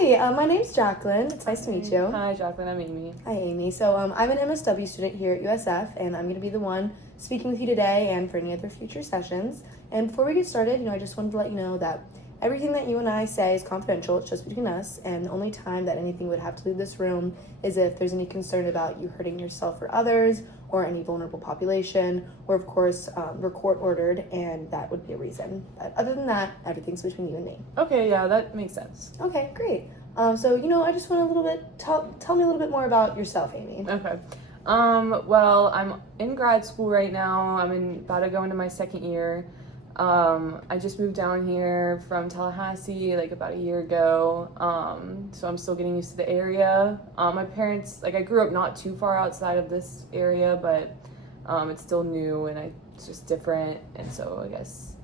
Hi, my name's Jacqueline. It's nice to meet you. Hi, Jacqueline. I'm Amy. Hi, Amy. So I'm an MSW student here at USF, and I'm going to be the one speaking with you today and for any other future sessions. And before we get started, I just wanted to let you know that everything that you and I say is confidential. It's just between us, and the only time that anything would have to leave this room is if there's any concern about you hurting yourself or others, or any vulnerable population, or of course, we're court ordered, and that would be a reason. But other than that, everything's between you and me. Okay, yeah, that makes sense. Okay, great. So I just want a little bit, tell me a little bit more about yourself, Amy. Okay. Well, I'm in grad school right now. About to go into my second year. I just moved down here from Tallahassee about a year ago, so I'm still getting used to the area. My parents, I grew up not too far outside of this area, but it's still new and it's just different, and so I guess,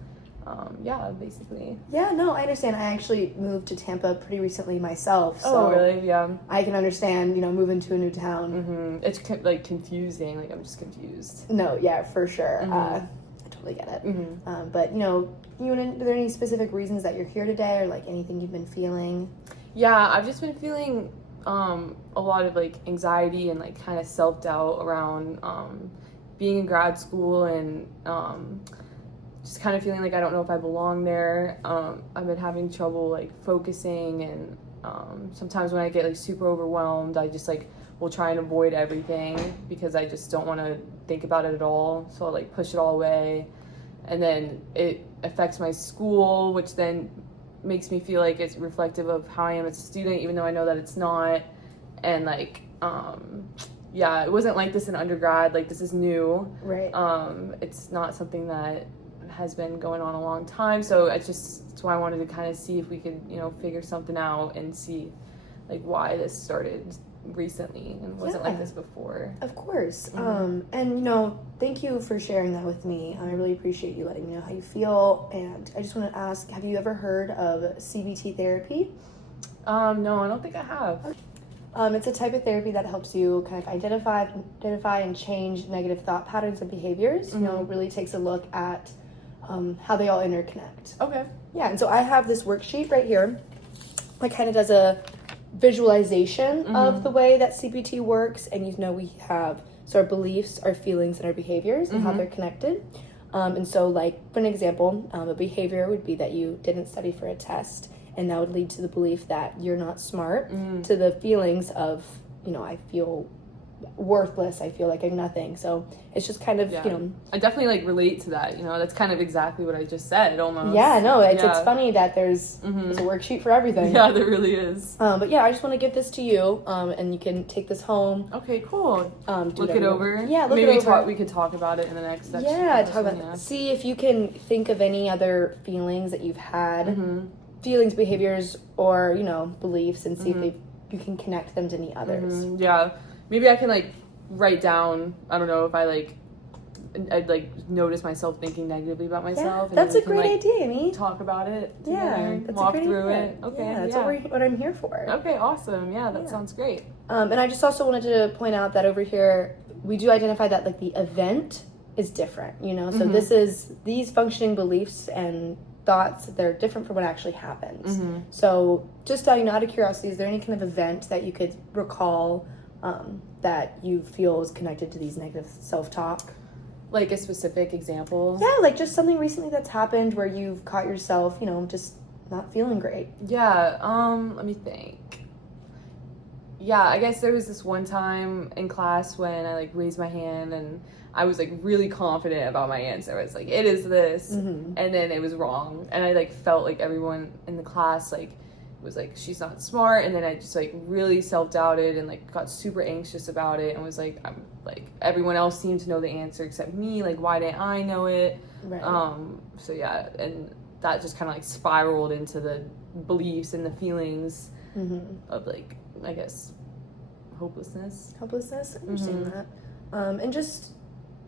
basically. Yeah, no, I understand. I actually moved to Tampa pretty recently myself, so Oh, really? Yeah. I can understand, moving to a new town. Mm-hmm. It's confusing, I'm just confused. No, yeah, for sure. Mm-hmm. I totally get it. Mm-hmm. But, are there any specific reasons that you're here today, or anything you've been feeling? Yeah, I've just been feeling a lot of anxiety and kind of self-doubt around being in grad school, and just kind of feeling I don't know if I belong there. I've been having trouble focusing, and sometimes when I get super overwhelmed, I just will try and avoid everything because I just don't want to think about it at all. So I'll push it all away, and then it affects my school, which then makes me feel like it's reflective of how I am as a student, even though I know that it's not. And it wasn't like this in undergrad. This is new. Right. It's not something that has been going on a long time, so that's why I wanted to kind of see if we could figure something out and see why this started recently and wasn't like this before. Of course. Mm-hmm. And thank you for sharing that with me. I really appreciate you letting me know how you feel. And I just want to ask, have you ever heard of CBT therapy? No, I don't think I have. Okay. It's a type of therapy that helps you kind of identify and change negative thought patterns and behaviors. Mm-hmm. It really takes a look at how they all interconnect. Okay. Yeah, and so I have this worksheet right here that kind of does a visualization of the way that CBT works, and we have our beliefs, our feelings, and our behaviors and how they're connected. And so for an example, a behavior would be that you didn't study for a test, and that would lead to the belief that you're not smart, to the feelings of I feel worthless, I feel like I'm nothing. So it's just kind of I definitely relate to that. That's kind of exactly what I just said almost. Yeah, no, it's funny that there's a worksheet for everything. Yeah, there really is. But yeah, I just want to give this to you, and you can take this home. Okay, cool. Look it over. Yeah, look it over. We could talk about it in the next section. Yeah, talk about see if you can think of any other feelings that you've had, feelings, behaviors, or beliefs, and see if you can connect them to any others. Yeah. Maybe I can write down, I don't know if I'd notice myself thinking negatively about myself. Yeah, that's a great idea, Amy. Talk about it together, yeah, that's walk a great through idea. it. Okay, yeah, that's what I'm here for. Okay, awesome. Yeah, that sounds great. And I just also wanted to point out that over here, we do identify that the event is different, So this is, these functioning beliefs and thoughts, they're different from what actually happens. So just out of curiosity, is there any kind of event that you could recall that you feel is connected to these negative self-talk? A specific example? Yeah, just something recently that's happened where you've caught yourself, just not feeling great. Yeah, let me think. Yeah, I guess there was this one time in class when I raised my hand and I was really confident about my answer. I was it is this, and then it was wrong, and I felt everyone in the class was she's not smart, and then I just really self-doubted and got super anxious about it, and was I'm everyone else seemed to know the answer except me, why didn't I know it? Right. So yeah, and that just kind of spiraled into the beliefs and the feelings of I guess hopelessness. I understand that.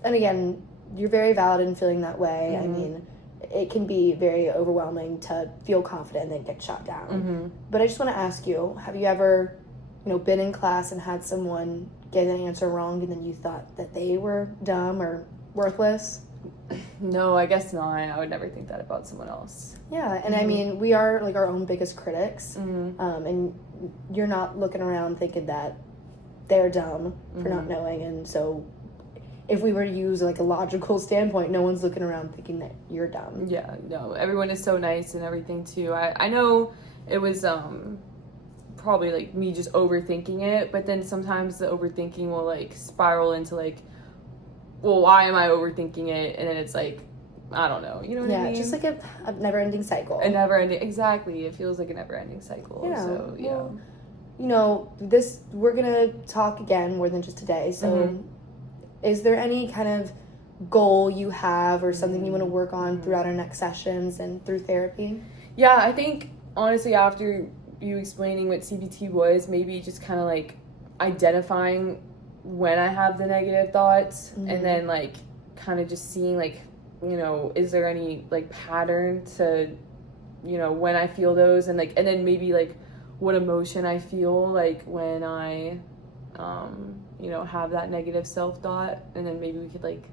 And again, you're very valid in feeling that way. I mean, it can be very overwhelming to feel confident and then get shot down. But I just want to ask you, have you ever, been in class and had someone get an answer wrong and then you thought that they were dumb or worthless? No, I guess not. I would never think that about someone else. Yeah, and I mean, we are like our own biggest critics, Mm-hmm. and you're not looking around thinking that they're dumb for not knowing, and so if we were to use like a logical standpoint, no one's looking around thinking that you're dumb. Yeah, no, everyone is so nice and everything too. I know it was probably like me just overthinking it, but then sometimes the overthinking will like spiral into like, well, why am I overthinking it? And then it's like, I don't know, you know what I mean? Yeah, just like a never-ending cycle. A never-ending, exactly. It feels like a never-ending cycle. Yeah. So yeah. Well, you know, we're gonna talk again more than just today. So, is there any kind of goal you have or something you want to work on throughout our next sessions and through therapy? Yeah, I think honestly after you explaining what CBT was, maybe just kind of like identifying when I have the negative thoughts and then like kind of just seeing like, you know, is there any like pattern to, you know, when I feel those and then maybe like what emotion I feel like when I you know, have that negative self-thought, and then maybe we could like,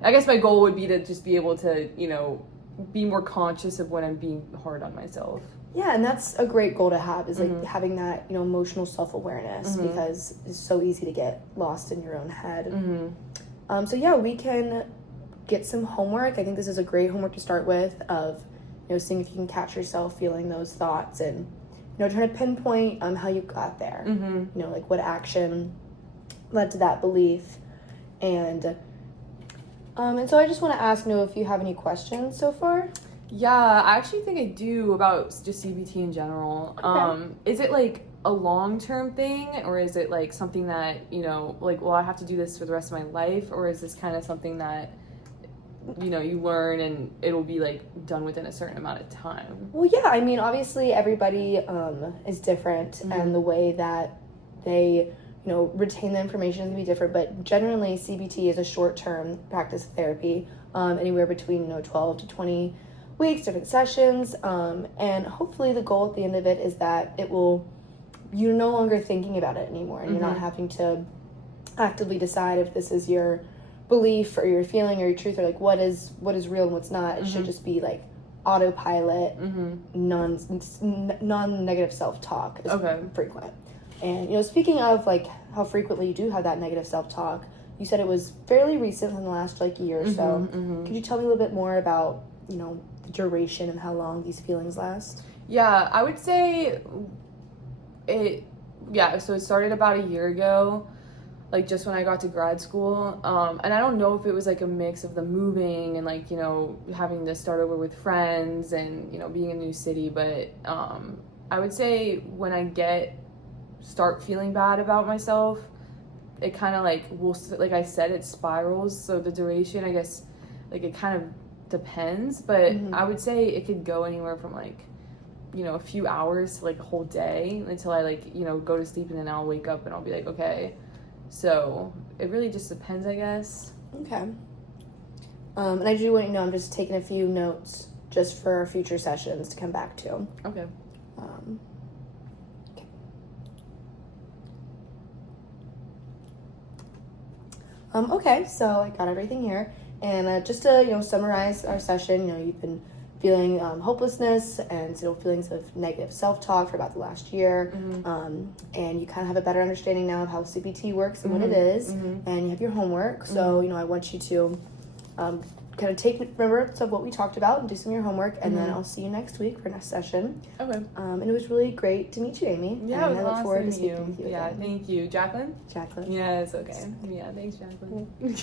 I guess my goal would be to just be able to, you know, be more conscious of when I'm being hard on myself. Yeah, and that's a great goal to have, is like having that, you know, emotional self-awareness, because it's so easy to get lost in your own head. So yeah, we can get some homework. I think this is a great homework to start with, of, you know, seeing if you can catch yourself feeling those thoughts and, you know, trying to pinpoint how you got there. You know, like what action led to that belief. And so I just want to ask, Noah, if you have any questions so far. Yeah, I actually think I do about just CBT in general. Okay. Is it like a long-term thing, or is it like something that, you know, like, well, I have to do this for the rest of my life, or is this kind of something that, you know, you learn and it'll be like done within a certain amount of time? Well, yeah, I mean, obviously everybody is different, and the way that they, you know, retain the information can be different, but generally CBT is a short-term practice of therapy, anywhere between, you know, 12 to 20 weeks, different sessions, and hopefully the goal at the end of it is that you're no longer thinking about it anymore, and you're not having to actively decide if this is your belief or your feeling or your truth, or like what is real and what's not. It should just be like autopilot, non-negative self-talk is frequent. And, you know, speaking of like how frequently you do have that negative self-talk, you said it was fairly recent, in the last like year or so. Could you tell me a little bit more about, you know, the duration and how long these feelings last? Yeah, I would say so it started about a year ago, like just when I got to grad school, and I don't know if it was like a mix of the moving and like, you know, having to start over with friends and, you know, being in a new city, but I would say when I start feeling bad about myself, it kind of like like I said, it spirals. So the duration, I guess, like it kind of depends, but I would say it could go anywhere from like, you know, a few hours to like a whole day, until I like, you know, go to sleep, and then I'll wake up and I'll be like, okay. So it really just depends, I guess. Okay. And I do want you to know I'm just taking a few notes just for our future sessions to come back to. Okay. Okay, so I got everything here, and just to, you know, summarize our session, you know, you've been feeling hopelessness and feelings of negative self-talk for about the last year, and you kind of have a better understanding now of how CBT works and what it is, and you have your homework. So, you know, I want you to kind of take remembrance of what we talked about and do some of your homework, and then I'll see you next week for next session. Okay. And it was really great to meet you, Amy. Yeah, and it was I look forward to awesome speaking with you Yeah, again. thank you. Jacqueline? Jacqueline. Yeah, it's okay. Yeah, thanks, Jacqueline.